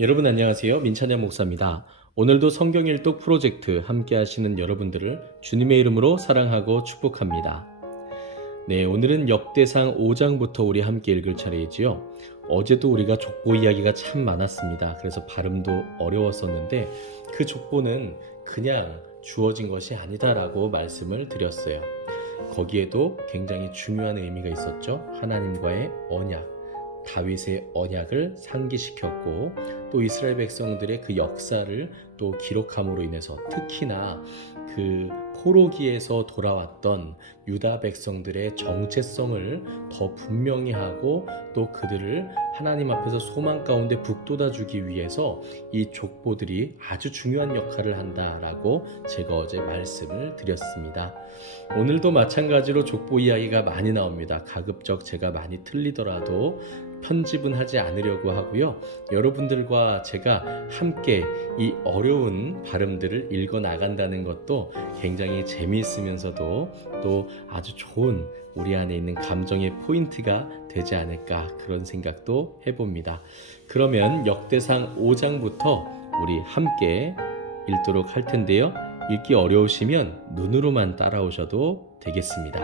여러분 안녕하세요. 민찬양 목사입니다. 오늘도 성경 일독 프로젝트 함께 하시는 여러분들을 주님의 이름으로 사랑하고 축복합니다. 네, 오늘은 역대상 5장부터 우리 함께 읽을 차례이지요. 어제도 우리가 족보 이야기가 참 많았습니다. 그래서 발음도 어려웠었는데 그 족보는 그냥 주어진 것이 아니다라고 말씀을 드렸어요. 거기에도 굉장히 중요한 의미가 있었죠. 하나님과의 언약. 다윗의 언약을 상기시켰고 또 이스라엘 백성들의 그 역사를 또 기록함으로 인해서 특히나 그 포로기에서 돌아왔던 유다 백성들의 정체성을 더 분명히 하고 또 그들을 하나님 앞에서 소망 가운데 북돋아 주기 위해서 이 족보들이 아주 중요한 역할을 한다라고 제가 어제 말씀을 드렸습니다. 오늘도 마찬가지로 족보 이야기가 많이 나옵니다. 가급적 제가 많이 틀리더라도 편집은 하지 않으려고 하고요. 여러분들과 제가 함께 이 어려운 발음들을 읽어 나간다는 것도 굉장히 재미있으면서도 또 아주 좋은 우리 안에 있는 감정의 포인트가 되지 않을까 그런 생각도 해봅니다. 그러면 역대상 5장부터 우리 함께 읽도록 할 텐데요. 읽기 어려우시면 눈으로만 따라오셔도 되겠습니다.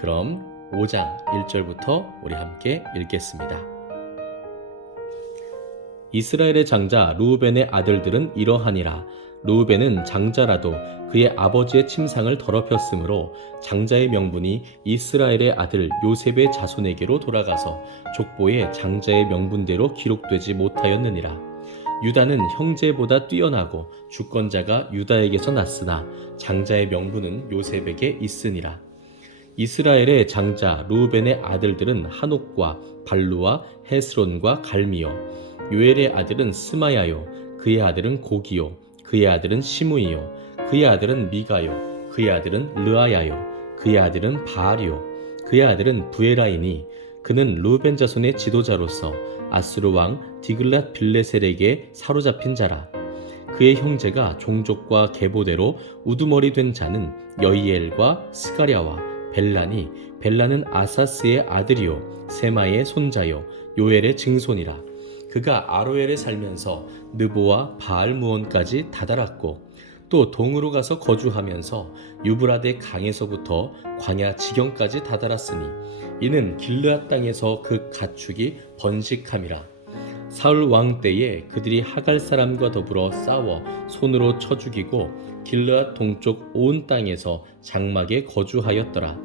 그럼 5장 1절부터 우리 함께 읽겠습니다. 이스라엘의 장자 르우벤의 아들들은 이러하니라. 르우벤은 장자라도 그의 아버지의 침상을 더럽혔으므로 장자의 명분이 이스라엘의 아들 요셉의 자손에게로 돌아가서 족보에 장자의 명분대로 기록되지 못하였느니라. 유다는 형제보다 뛰어나고 주권자가 유다에게서 났으나 장자의 명분은 요셉에게 있으니라. 이스라엘의 장자 르우벤의 아들들은 한옥과 발루와 헤스론과 갈미요. 요엘의 아들은 스마야요. 그의 아들은 고기요. 그의 아들은 시므이요. 그의 아들은 미가요. 그의 아들은 르아야요. 그의 아들은 바알이요. 그의 아들은 부에라이니 그는 르우벤 자손의 지도자로서 아수르 왕 디글랏 빌레셀에게 사로잡힌 자라. 그의 형제가 종족과 계보대로 우두머리 된 자는 여이엘과 스가랴와 벨라니 벨라는 아사스의 아들이요 세마의 손자요 요엘의 증손이라. 그가 아로엘에 살면서 느보와 바알무온까지 다다랐고 또 동으로 가서 거주하면서 유브라데 강에서부터 광야 지경까지 다다랐으니 이는 길르앗 땅에서 그 가축이 번식함이라. 사울 왕 때에 그들이 하갈 사람과 더불어 싸워 손으로 쳐 죽이고 길르앗 동쪽 온 땅에서 장막에 거주하였더라.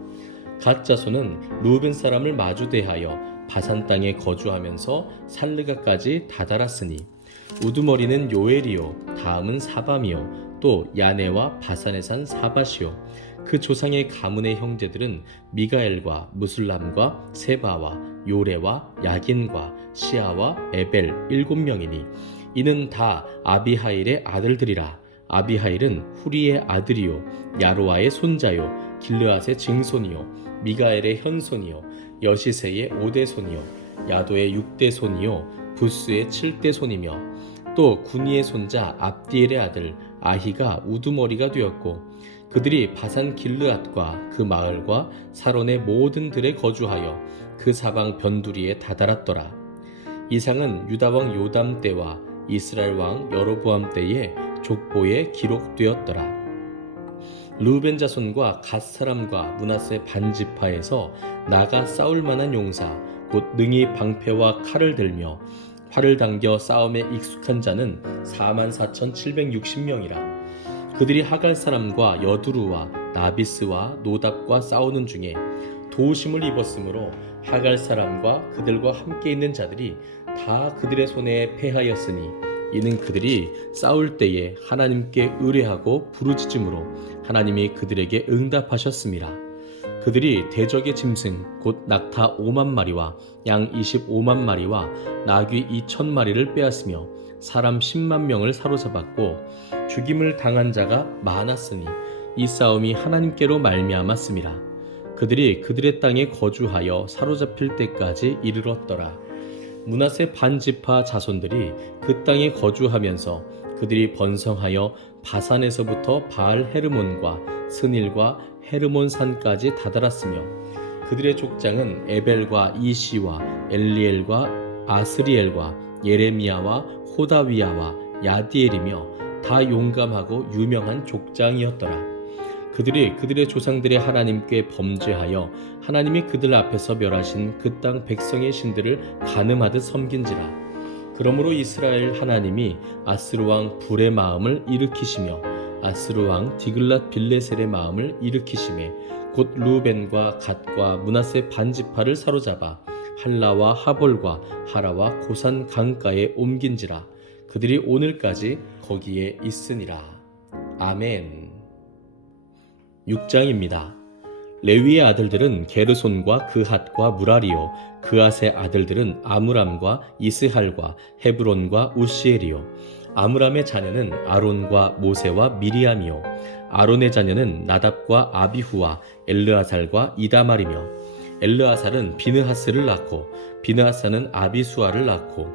갓 자손은 르우벤 사람을 마주대하여 바산 땅에 거주하면서 살르가까지 다다랐으니 우두머리는 요엘이요 다음은 사밤이요 또 야네와 바산에 산 사밧이요. 그 조상의 가문의 형제들은 미가엘과 무술람과 세바와 요레와 야긴과 시아와 에벨 7명이니 이는 다 아비하일의 아들들이라. 아비하일은 후리의 아들이요 야로아의 손자요 길르앗의 증손이요 미가엘의 현손이요 여시세의 5대손이요 야도의 6대손이요 부스의 7대손이며 또 구니의 손자 압디엘의 아들 아히가 우두머리가 되었고 그들이 바산 길르앗과 그 마을과 사론의 모든 들에 거주하여 그 사방 변두리에 다다랐더라. 이상은 유다왕 요담 때와 이스라엘 왕 여로보암 때에 족보에 기록되었더라. 르우벤 자손과 갓 사람과 므낫세 반지파에서 나가 싸울 만한 용사 곧 능히 방패와 칼을 들며 활을 당겨 싸움에 익숙한 자는 44,760명이라. 그들이 하갈 사람과 여두루와 나비스와 노답과 싸우는 중에 도우심을 입었으므로 하갈 사람과 그들과 함께 있는 자들이 다 그들의 손에 패하였으니 이는 그들이 싸울 때에 하나님께 의뢰하고 부르짖음으로 하나님이 그들에게 응답하셨음이라. 그들이 대적의 짐승 곧 낙타 5만 마리와 양 25만 마리와 나귀 2천 마리를 빼앗으며 사람 10만 명을 사로잡았고 죽임을 당한 자가 많았으니 이 싸움이 하나님께로 말미암았음이라. 그들이 그들의 땅에 거주하여 사로잡힐 때까지 이르렀더라. 므낫세 반지파 자손들이 그 땅에 거주하면서 그들이 번성하여 바산에서부터 바알 헤르몬과 스닐과 헤르몬 산까지 다다랐으며 그들의 족장은 에벨과 이시와 엘리엘과 아스리엘과 예레미야와 호다위야와 야디엘이며 다 용감하고 유명한 족장이었더라. 그들이 그들의 조상들의 하나님께 범죄하여 하나님이 그들 앞에서 멸하신 그 땅 백성의 신들을 간음하듯 섬긴지라. 그러므로 이스라엘 하나님이 아스루 왕 불의 마음을 일으키시며 아스루 왕 디글랏 빌레셀의 마음을 일으키시매 곧 루벤과 갓과 므낫세 반지파를 사로잡아 할라와 하볼과 하라와 고산 강가에 옮긴지라. 그들이 오늘까지 거기에 있으니라. 아멘. 6장입니다. 레위의 아들들은 게르손과 그핫과 무라리요, 그핫의 아들들은 아므람과 이스할과 헤브론과 우시엘이요. 아므람의 자녀는 아론과 모세와 미리암이요, 아론의 자녀는 나답과 아비후와 엘르아살과 이다말이며, 엘르아살은 비느하스를 낳고 비느하스는 아비수아를 낳고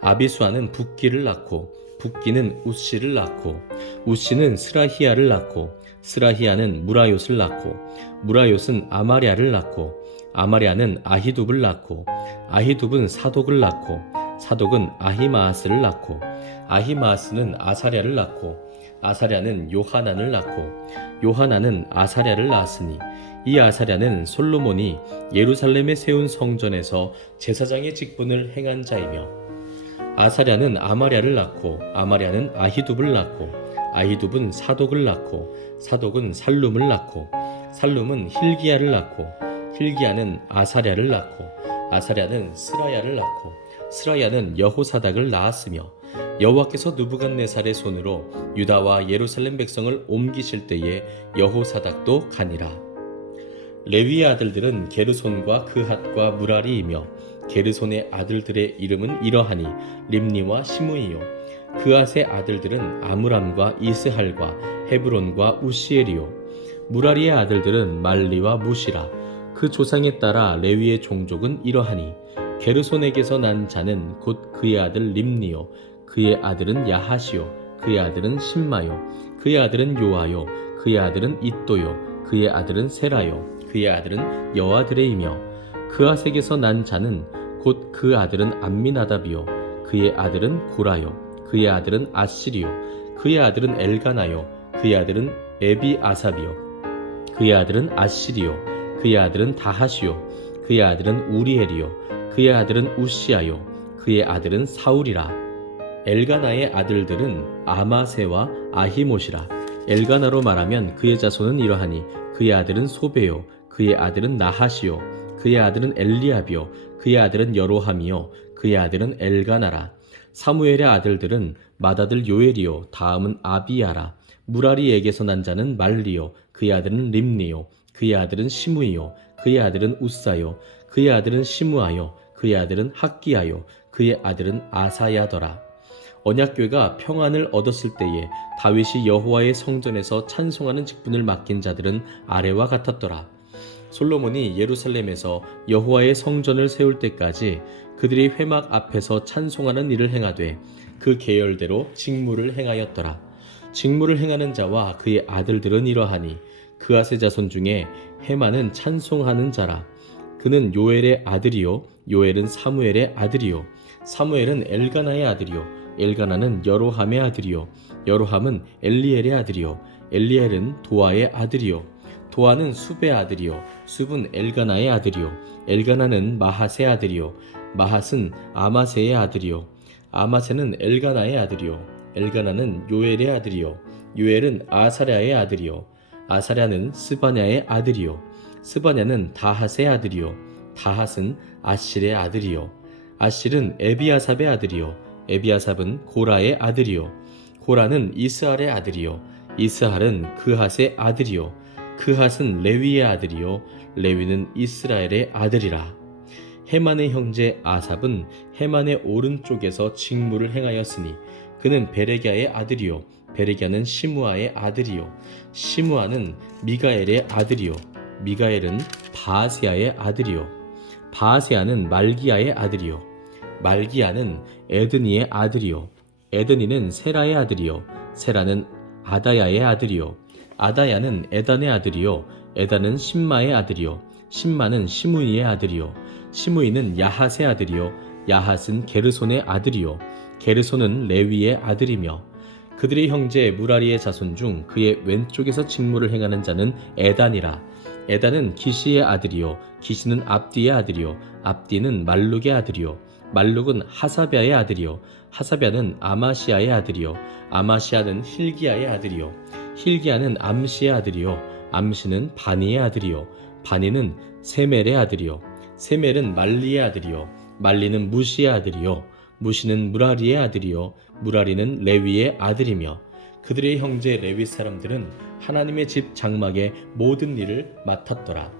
아비수아는 붓기를 낳고 붓기는 우시를 낳고 우시는 스라히야를 낳고 스라히야는 무라요스를 낳고 무라요스는 아마랴를 낳고 아마랴는 아히둡을 낳고 아히둡은 사독을 낳고 사독은 아히마아스를 낳고 아히마아스는 아사랴를 낳고 아사랴는 요하난을 낳고 요하난은 아사랴를 낳았으니 이 아사랴는 솔로몬이 예루살렘에 세운 성전에서 제사장의 직분을 행한 자이며 아사랴는 아마랴를 낳고 아마랴는 아히둡을 낳고 아히둡은 사독을 낳고 사독은 살룸을 낳고 살룸은 힐기야를 낳고 힐기야는 아사랴를 낳고 아사랴는 스라야를 낳고 스라야는 여호사닥을 낳았으며 여호와께서 느부갓네살의 손으로 유다와 예루살렘 백성을 옮기실 때에 여호사닥도 가니라. 레위의 아들들은 게르손과 그핫과 무라리이며 게르손의 아들들의 이름은 이러하니 림니와 시므이요. 그핫의 아들들은 아므람과 이스할과 헤브론과 우시엘이요. 무라리의 아들들은 말리와 무시라. 그 조상에 따라 레위의 종족은 이러하니 게르손에게서 난 자는 곧 그의 아들 림니요, 그의 아들은 야하시요, 그의 아들은 심마요, 그의 아들은 요아요, 그의 아들은 잇도요, 그의 아들은 세라요, 그의 아들은 여아드레이며 그핫에게서 난 자는 곧 그 아들은 암미나답이요, 그의 아들은 고라요, 그의 아들은 아시리요, 그의 아들은 엘가나요, 그의 아들은 에비아삽이요, 그의 아들은 아시리요, 그의 아들은 다하시요, 그의 아들은 우리엘이요, 그의 아들은 우시아요, 그의 아들은 사울이라. 엘가나의 아들들은 아마세와 아히못이라. 엘가나로 말하면 그의 자손은 이러하니 그의 아들은 소베요, 그의 아들은 나하시요, 그의 아들은 엘리압이요, 그의 아들은 여로함이요, 그의 아들은 엘가나라. 사무엘의 아들들은 맏아들 요엘이요, 다음은 아비야라. 무라리에게서 난 자는 말리요, 그의 아들은 림니요, 그의 아들은 시므이요, 그의 아들은 우사요, 그의 아들은 시므아요, 그의 아들은 학기야요, 그의 아들은 아사야더라. 언약궤가 평안을 얻었을 때에 다윗이 여호와의 성전에서 찬송하는 직분을 맡긴 자들은 아래와 같았더라. 솔로몬이 예루살렘에서 여호와의 성전을 세울 때까지 그들이 회막 앞에서 찬송하는 일을 행하되 그 계열대로 직무를 행하였더라. 직무를 행하는 자와 그의 아들들은 이러하니 그핫의 자손 중에 헤만은 찬송하는 자라. 그는 요엘의 아들이요, 요엘은 사무엘의 아들이요, 사무엘은 엘가나의 아들이요, 엘가나는 여로함의 아들이요, 여로함은 엘리엘의 아들이요, 엘리엘은 도아의 아들이요, 도아는 숲의 아들이요, 숲은 엘가나의 아들이요, 엘가나는 마핫의 아들이요, 마핫은 아마세의 아들이요, 아마세는 엘가나의 아들이요, 엘가나는 요엘의 아들이요, 요엘은 아사랴의 아들이요, 아사랴는 스바냐의 아들이요, 스바냐는 다핫의 아들이요, 다핫은 아실의 아들이요, 아실은 에비아삽의 아들이요, 에비아삽은 고라의 아들이요, 고라는 이스할의 아들이요, 이스할은 그핫의 아들이요, 그핫은 레위의 아들이요, 레위는 이스라엘의 아들이라. 헤만의 형제 아삽은 헤만의 오른쪽에서 직무를 행하였으니 그는 베레갸의 아들이요, 베레갸는 시므아의 아들이요, 시므아는 미가엘의 아들이요, 미가엘은 바아세아의 아들이요, 바아세아는 말기야의 아들이요, 말기야는 에드니의 아들이요, 에드니는 세라의 아들이요, 세라는 아다야의 아들이요, 아다야는 에단의 아들이요, 에단은 심마의 아들이요, 심마는 시므이의 아들이요, 시므이는 야핫의 아들이요, 야핫은 게르손의 아들이요 게르손은 레위의 아들이며 그들의 형제 무라리의 자손 중 그의 왼쪽에서 직무를 행하는 자는 에단이라. 에단은 기시의 아들이요 기시는 압디의 아들이요 압디는 말룩의 아들이요 말룩은 하사랴의 아들이요 하사랴는 아마시아의 아들이요 아마시아는 힐기야의 아들이요 힐기야는 암시의 아들이요 암시는 바니의 아들이요 바니는 세멜의 아들이요 세멜은 말리의 아들이요 말리는 무시의 아들이요 무시는 무라리의 아들이요 무라리는 레위의 아들이며 그들의 형제 레위 사람들은 하나님의 집 장막의 모든 일을 맡았더라.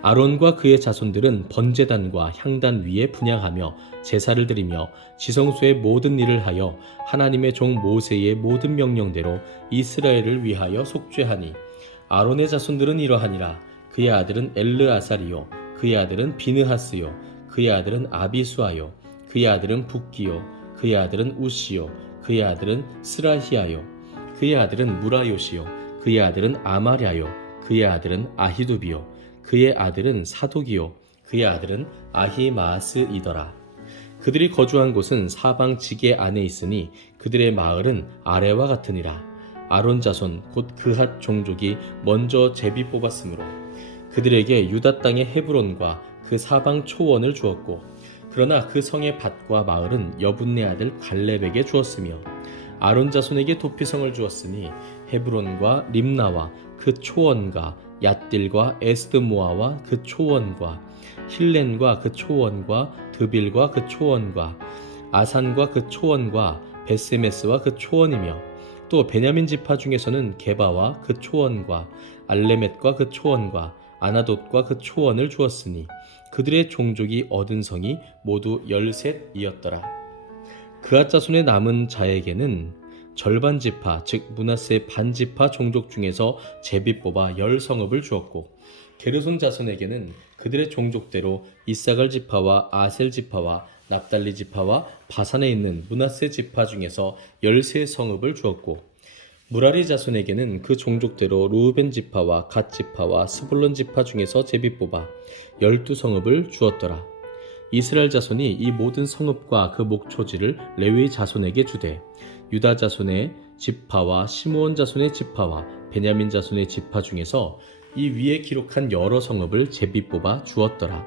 아론과 그의 자손들은 번제단과 향단 위에 분향하며 제사를 드리며 지성소의 모든 일을 하여 하나님의 종 모세의 모든 명령대로 이스라엘을 위하여 속죄하니 아론의 자손들은 이러하니라. 그의 아들은 엘르아살이요 그의 아들은 비느하스요 그의 아들은 아비수아요 그의 아들은 붓기요 그의 아들은 우시요 그의 아들은 스라히아요 그의 아들은 무라요시요 그의 아들은 아마랴요 그의 아들은 아히두비요 그의 아들은 사독이요 그의 아들은 아히마스이더라. 그들이 거주한 곳은 사방 지게 안에 있으니 그들의 마을은 아래와 같으니라. 아론 자손 곧 그핫 종족이 먼저 제비 뽑았으므로 그들에게 유다 땅의 헤브론과 그 사방 초원을 주었고 그러나 그 성의 밭과 마을은 여분네 아들 갈렙에게 주었으며 아론 자손에게 도피성을 주었으니 헤브론과 림나와 그 초원과 얏딜과 에스드모아와 그 초원과 힐렌과 그 초원과 드빌과 그 초원과 아산과 그 초원과 베세메스와 그 초원이며 또 베냐민 지파 중에서는 게바와 그 초원과 알레멧과 그 초원과 아나돗과 그 초원을 주었으니 그들의 종족이 얻은 성이 모두 13이었더라. 그앗 자손의 남은 자에게는 절반 지파 즉 므낫세 반 지파 종족 중에서 제비 뽑아 10성읍을 주었고 게르손 자손에게는 그들의 종족대로 이사갈 지파와 아셀 지파와 납달리 지파와 바산에 있는 므낫세 지파 중에서 13성읍을 주었고 무라리 자손에게는 그 종족대로 루벤 지파와 갓 지파와 스불론 지파 중에서 제비 뽑아 12성읍을 주었더라. 이스라엘 자손이 이 모든 성읍과 그 목초지를 레위 자손에게 주되 유다 자손의 지파와 시므온 자손의 지파와 베냐민 자손의 지파 중에서 이 위에 기록한 여러 성읍을 제비 뽑아 주었더라.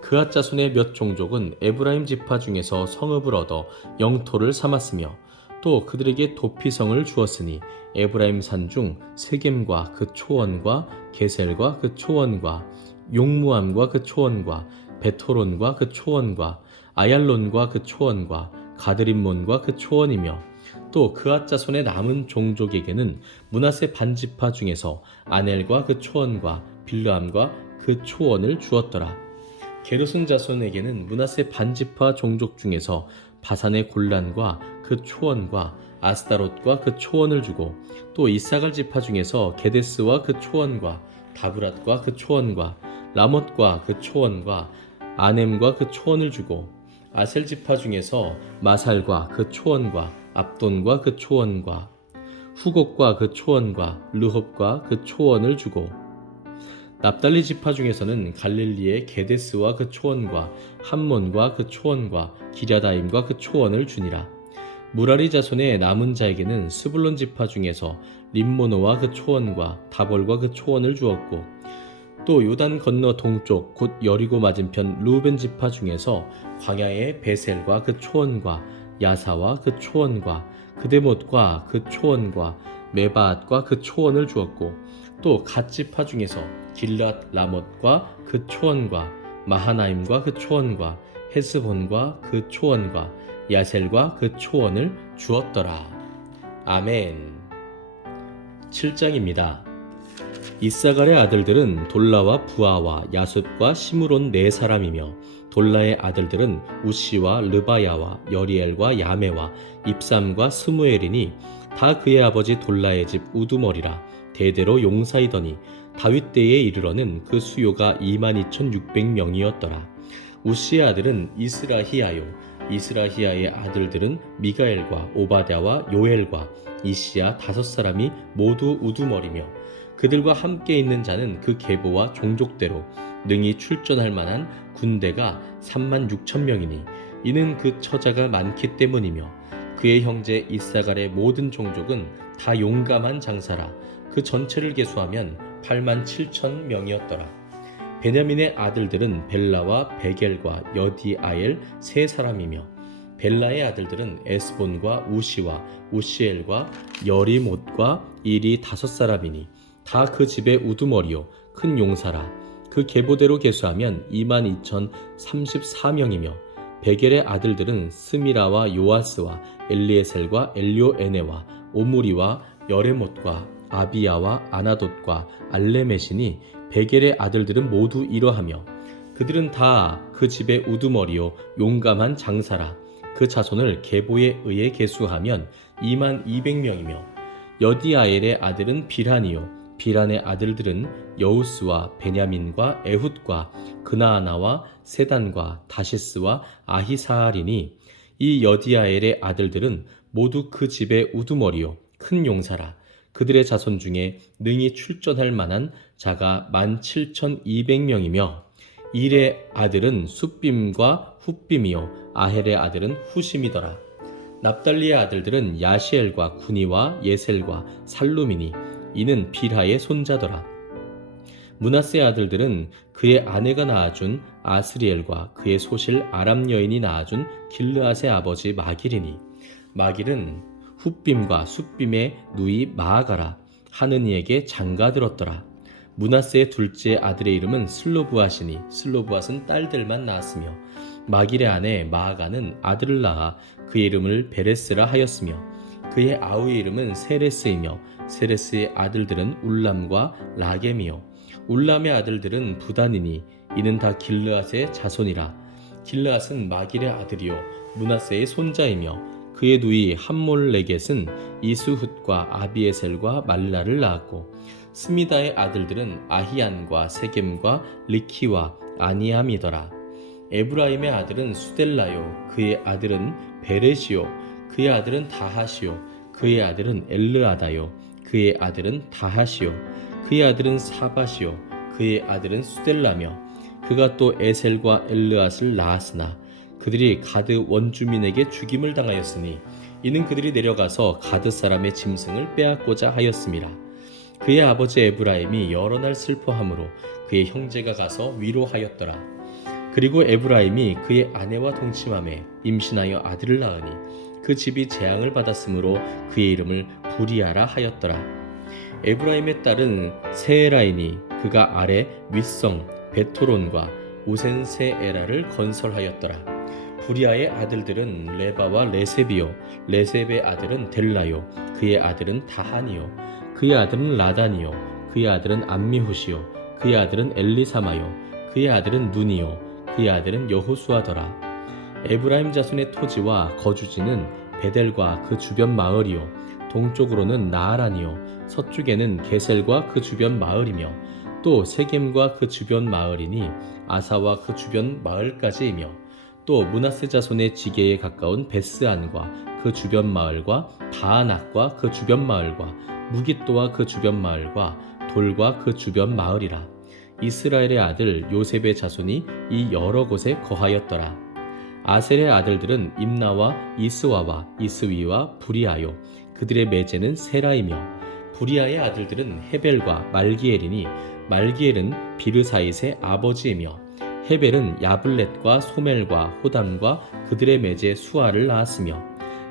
그앗 자손의 몇 종족은 에브라임 지파 중에서 성읍을 얻어 영토를 삼았으며 또 그들에게 도피성을 주었으니 에브라임 산 중 세겜과 그 초원과 게셀과 그 초원과 용무암과 그 초원과 베토론과 그 초원과 아얄론과 그 초원과 가드림몬과 그 초원이며 또 그앗 자손의 남은 종족에게는 므낫세 반지파 중에서 아넬과 그 초원과 빌르암과 그 초원을 주었더라. 게르손 자손에게는 므낫세 반지파 종족 중에서 바산의 골란과 그 초원과 아스다롯과 그 초원을 주고 또 이사갈 지파 중에서 게데스와 그 초원과 다브랏과 그 초원과 라못과 그 초원과 아넴과 그 초원을 주고 아셀 지파 중에서 마살과 그 초원과 압돈과 그 초원과 후곡과 그 초원과 르홉과 그 초원을 주고 납달리 지파 중에서는 갈릴리의 게데스와 그 초원과 함몬과 그 초원과 기랴다임과 그 초원을 주니라. 무라리 자손의 남은 자에게는 스불론 지파 중에서 림모노와 그 초원과 다볼과 그 초원을 주었고 또 요단 건너 동쪽 곧 여리고 맞은편 루벤 지파 중에서 광야의 베셀과 그 초원과 야사와 그 초원과 그데못과 그 초원과 메바앗과 그 초원을 주었고 또 갓 지파 중에서 길랏 라못과 그 초원과 마하나임과 그 초원과 헤스본과 그 초원과 야셀과 그 초원을 주었더라. 아멘. 7장입니다. 이사갈의 아들들은 돌라와 부아와 야숫과 시므론 4사람이며 돌라의 아들들은 우시와 르바야와 여리엘과 야메와 입삼과 스무엘이니 다 그의 아버지 돌라의 집 우두머리라. 대대로 용사이더니 다윗 때에 이르러는 그 수요가 22,600명이었더라. 우시의 아들은 이스라히야요 이스라히야의 아들들은 미가엘과 오바댜와 요엘과 이시야 5사람이 모두 우두머리며 그들과 함께 있는 자는 그 계보와 종족대로 능히 출전할 만한 군대가 3만 6천 명이니 이는 그 처자가 많기 때문이며 그의 형제 이사갈의 모든 종족은 다 용감한 장사라. 그 전체를 계수하면 8만 7천 명이었더라. 베냐민의 아들들은 벨라와 베겔과 여디아엘 세 사람이며 벨라의 아들들은 에스본과 우시와 우시엘과 여리못과 일이 5사람이니 다 그 집의 우두머리요 큰 용사라. 그 계보대로 계수하면 22,034명이며 베겔의 아들들은 스미라와 요아스와 엘리에셀과 엘료에네와 오므리와 여레못과 아비야와 아나돗과 알레메시니 베겔의 아들들은 모두 이러하며 그들은 다 그 집의 우두머리요 용감한 장사라. 그 자손을 계보에 의해 계수하면 22,200명이며 여디아엘의 아들은 비란이요 비란의 아들들은 여우스와 베냐민과 에훗과 그나아나와 세단과 다시스와 아히사알이니 이 여디아엘의 아들들은 모두 그 집의 우두머리요 큰 용사라. 그들의 자손 중에 능히 출전할 만한 자가 17,200명이며 일의 아들은 숫빔과 훗빔이요 아헬의 아들은 후심이더라. 납달리의 아들들은 야시엘과 구니와 예셀과 살루미니 이는 빌하의 손자더라. 므낫세의 아들들은 그의 아내가 낳아준 아스리엘과 그의 소실 아람 여인이 낳아준 길르앗의 아버지 마길이니 마길은 훗빔과 숫빔의 누이 마아가라 하는 이에게 장가들었더라. 므낫세의 둘째 아들의 이름은 슬로브앗이니 슬로브앗은 딸들만 낳았으며 마길의 아내 마아가는 아들을 낳아 그의 이름을 베레스라 하였으며 그의 아우의 이름은 세레스이며 세레스의 아들들은 울람과 라겜이요 울람의 아들들은 부단이니 이는 다 길르앗의 자손이라. 길르앗은 마길의 아들이요 므낫세의 손자이며 그의 누이 함몰레겟은 이스훗과 아비에셀과 말라를 낳았고 스미다의 아들들은 아히안과 세겜과 리키와 아니함이더라. 에브라임의 아들은 수델라요 그의 아들은 베레시요 그의 아들은 다하시요 그의 아들은 엘르아다요 그의 아들은 다하시요 그의 아들은 사바시요 그의 아들은 수델라며 그가 또 에셀과 엘르앗을 낳았으나 그들이 가드 원주민에게 죽임을 당하였으니 이는 그들이 내려가서 가드 사람의 짐승을 빼앗고자 하였음이라. 그의 아버지 에브라임이 여러 날 슬퍼함으로 그의 형제가 가서 위로하였더라. 그리고 에브라임이 그의 아내와 동침함에 임신하여 아들을 낳으니 그 집이 재앙을 받았으므로 그의 이름을 부리아라 하였더라. 에브라임의 딸은 세에라이니 그가 아래 윗성 베토론과 우센세에라를 건설하였더라. 부리아의 아들들은 레바와 레셉이요 레셉의 아들은 델라요 그의 아들은 다한이요 그의 아들은 라단이요 그의 아들은 암미훗이요 그의 아들은 엘리사마요 그의 아들은 눈이요 그의 아들은 여호수아더라. 에브라임 자손의 토지와 거주지는 베델과 그 주변 마을이요 동쪽으로는 나아란이요 서쪽에는 게셀과 그 주변 마을이며 또 세겜과 그 주변 마을이니 아사와 그 주변 마을까지이며 또 므낫세 자손의 지게에 가까운 베스안과 그 주변 마을과 다아낙과 그 주변 마을과 무깃도와 그 주변 마을과 돌과 그 주변 마을이라. 이스라엘의 아들 요셉의 자손이 이 여러 곳에 거하였더라. 아셀의 아들들은 임나와 이스와와 이스위와 부리아요 그들의 매제는 세라이며 부리아의 아들들은 헤벨과 말기엘이니 말기엘은 비르사잇의 아버지이며 헤벨은 야블렛과 소멜과 호담과 그들의 매제 수아를 낳았으며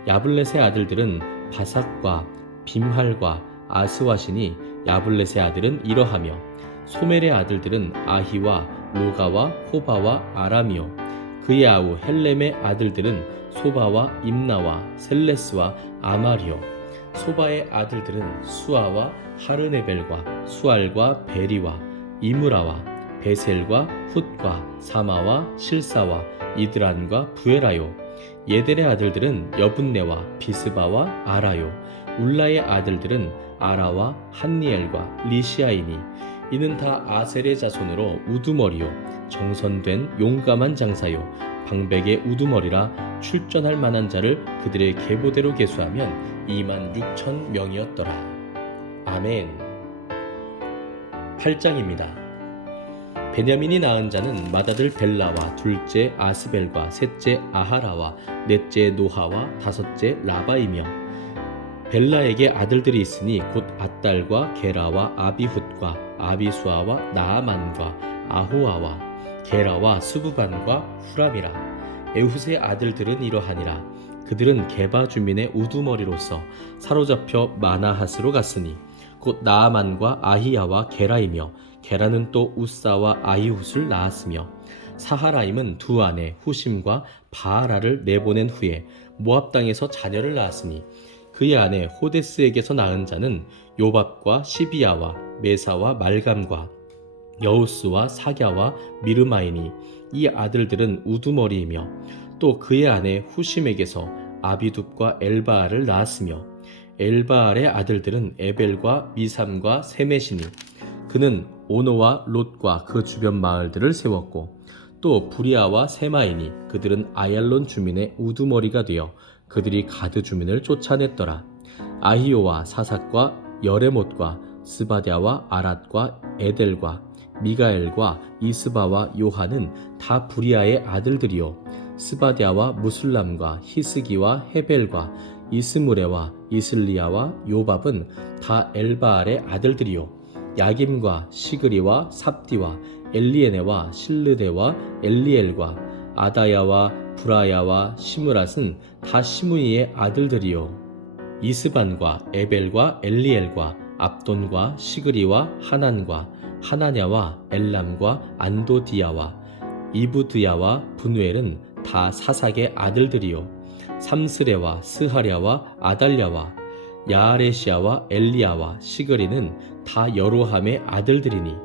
야블렛의 아들들은 바삭과 빔할과 아스와시니 야블렛의 아들은 이러하며 소멜의 아들들은 아히와 로가와 호바와 아람이요 그의 아우 헬렘의 아들들은 소바와 임나와 셀레스와 아말이요 소바의 아들들은 수아와 하르네벨과 수알과 베리와 이므라와 베셀과 훗과 사마와 실사와 이드란과 부에라요 예델의 아들들은 여분네와 비스바와 아라요 울라의 아들들은 아라와 한니엘과 리시아이니 이는 다 아셀의 자손으로 우두머리요 정선된 용감한 장사요 방백의 우두머리라. 출전할 만한 자를 그들의 계보대로 계수하면 26,000명이었더라. 아멘. 8장입니다. 베냐민이 낳은 자는 맏아들 벨라와 둘째 아스벨과 셋째 아하라와 넷째 노하와 다섯째 라바이며 벨라에게 아들들이 있으니 곧 앗달과 게라와 아비훗과 아비수아와 나아만과 아호아와 게라와 스부반과 후람이라. 에훗의 아들들은 이러하니라. 그들은 게바 주민의 우두머리로서 사로잡혀 마나핫으로 갔으니 곧 나아만과 아히야와 게라이며 게라는 또 우사와 아히훗을 낳았으며 사하라임은 두 아내 후심과 바하라를 내보낸 후에 모압 땅에서 자녀를 낳았으니 그의 아내 호데스에게서 낳은 자는 요밥과 시비야와 메사와 말감과 여우스와 사갸와 미르마이니. 이 아들들은 우두머리이며 또 그의 아내 후심에게서 아비둡과 엘바알을 낳았으며 엘바알의 아들들은 에벨과 미삼과 세메시니. 그는 오노와 롯과 그 주변 마을들을 세웠고 또 부리아와 세마이니. 그들은 아얄론 주민의 우두머리가 되어 그들이 가드 주민을 쫓아냈더라. 아히오와 사삭과 여레못과 스바랴와 아랏과 에델과 미가엘과 이스바와 요한은 다 부리아의 아들들이요 스바랴와 무술람과 히스기와 헤벨과 이스무레와 이슬리야와 요밥은 다 엘바알의 아들들이요 야김과 시그리와 삽디와 엘리에네와 실르데와 엘리엘과 아다야와 브라야와 시므랏은 다 시므이의 아들들이요 이스반과 에벨과 엘리엘과 압돈과 시그리와 하난과 하나냐와 엘람과 안도디야와 이브드야와 분우엘은 다 사삭의 아들들이요 삼스레와 스하랴와 아달랴와 야아레시아와 엘리야와 시그리는 다 여로함의 아들들이니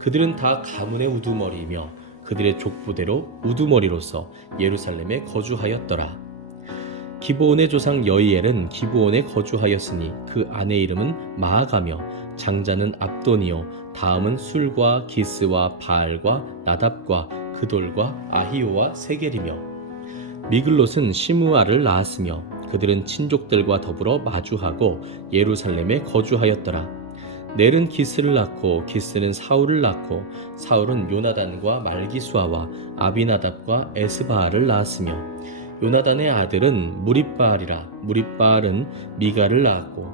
그들은 다 가문의 우두머리이며 그들의 족보대로 우두머리로서 예루살렘에 거주하였더라. 기브온의 조상 여이엘은 기브온에 거주하였으니 그 아내 이름은 마아가며 장자는 압돈이요 다음은 술과 기스와 바알과 나답과 그돌과 아히오와 세겔이며 미글롯은 시므아를 낳았으며 그들은 친족들과 더불어 마주하고 예루살렘에 거주하였더라. 넬은 기스를 낳고 기스는 사울을 낳고 사울은 요나단과 말기수아와 아비나답과 에스바알을 낳았으며 요나단의 아들은 무립바알이라. 무립바알은 미가를 낳았고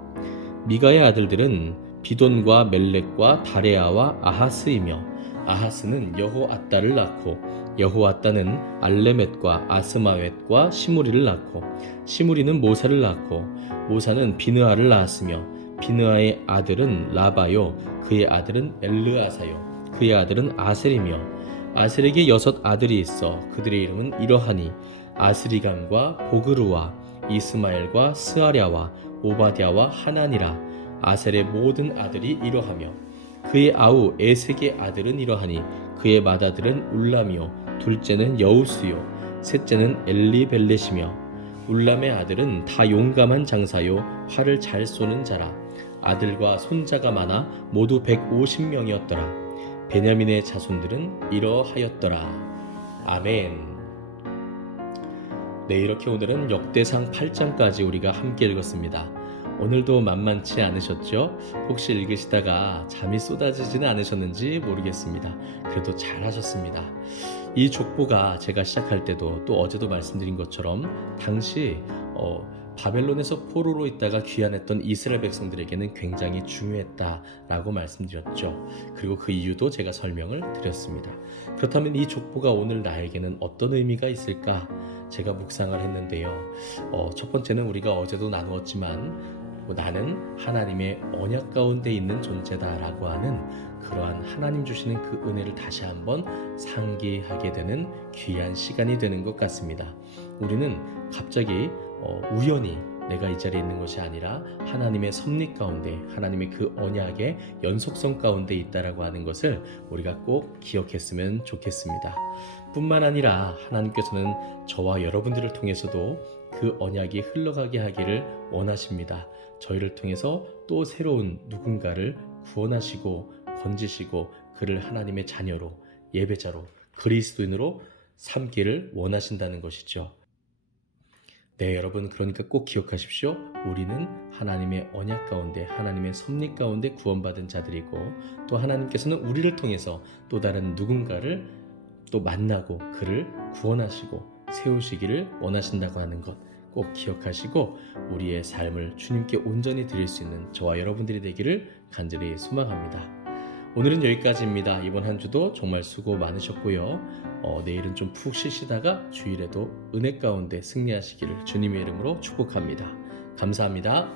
미가의 아들들은 비돈과 멜렉과 다레아와 아하스이며 아하스는 여호앗다를 낳고 여호앗다는 알레멧과 아스마웻과 시무리를 낳고 시무리는 모사를 낳고 모사는 비느아를 낳았으며 비느아의 아들은 라바요 그의 아들은 엘르아사요 그의 아들은 아셀이며 아셀에게 6 아들이 있어 그들의 이름은 이러하니 아스리감과 보그루와 이스마엘과 스아랴와 오바댜와 하나니라. 아셀의 모든 아들이 이러하며 그의 아우 에색의 아들은 이러하니 그의 맏아들은 울람이요 둘째는 여우스요 셋째는 엘리벨렛이며 울람의 아들은 다 용감한 장사요 활을 잘 쏘는 자라. 아들과 손자가 많아 모두 150명이었더라. 베냐민의 자손들은 이러하였더라. 아멘. 네, 이렇게 오늘은 역대상 8장까지 우리가 함께 읽었습니다. 오늘도 만만치 않으셨죠? 혹시 읽으시다가 잠이 쏟아지지는 않으셨는지 모르겠습니다. 그래도 잘하셨습니다. 이 족보가 제가 시작할 때도 또 어제도 말씀드린 것처럼 당시 바벨론에서 포로로 있다가 귀환했던 이스라엘 백성들에게는 굉장히 중요했다라고 말씀드렸죠. 그리고 그 이유도 제가 설명을 드렸습니다. 그렇다면 이 족보가 오늘 나에게는 어떤 의미가 있을까? 제가 묵상을 했는데요. 첫 번째는 우리가 어제도 나누었지만 나는 하나님의 언약 가운데 있는 존재다라고 하는 그러한 하나님 주시는 그 은혜를 다시 한번 상기하게 되는 귀한 시간이 되는 것 같습니다. 우리는 갑자기 우연히 내가 이 자리에 있는 것이 아니라 하나님의 섭리 가운데 하나님의 그 언약의 연속성 가운데 있다라고 하는 것을 우리가 꼭 기억했으면 좋겠습니다. 뿐만 아니라 하나님께서는 저와 여러분들을 통해서도 그 언약이 흘러가게 하기를 원하십니다. 저희를 통해서 또 새로운 누군가를 구원하시고 건지시고 그를 하나님의 자녀로 예배자로 그리스도인으로 삼기를 원하신다는 것이죠. 네, 여러분, 그러니까 꼭 기억하십시오. 우리는 하나님의 언약 가운데, 하나님의 섭리 가운데 구원받은 자들이고, 또 하나님께서는 우리를 통해서 또 다른 누군가를 또 만나고 그를 구원하시고 세우시기를 원하신다고 하는 것 꼭 기억하시고, 우리의 삶을 주님께 온전히 드릴 수 있는 저와 여러분들이 되기를 간절히 소망합니다. 오늘은 여기까지입니다. 이번 한 주도 정말 수고 많으셨고요. 내일은 좀 푹 쉬시다가 주일에도 은혜 가운데 승리하시기를 주님의 이름으로 축복합니다. 감사합니다.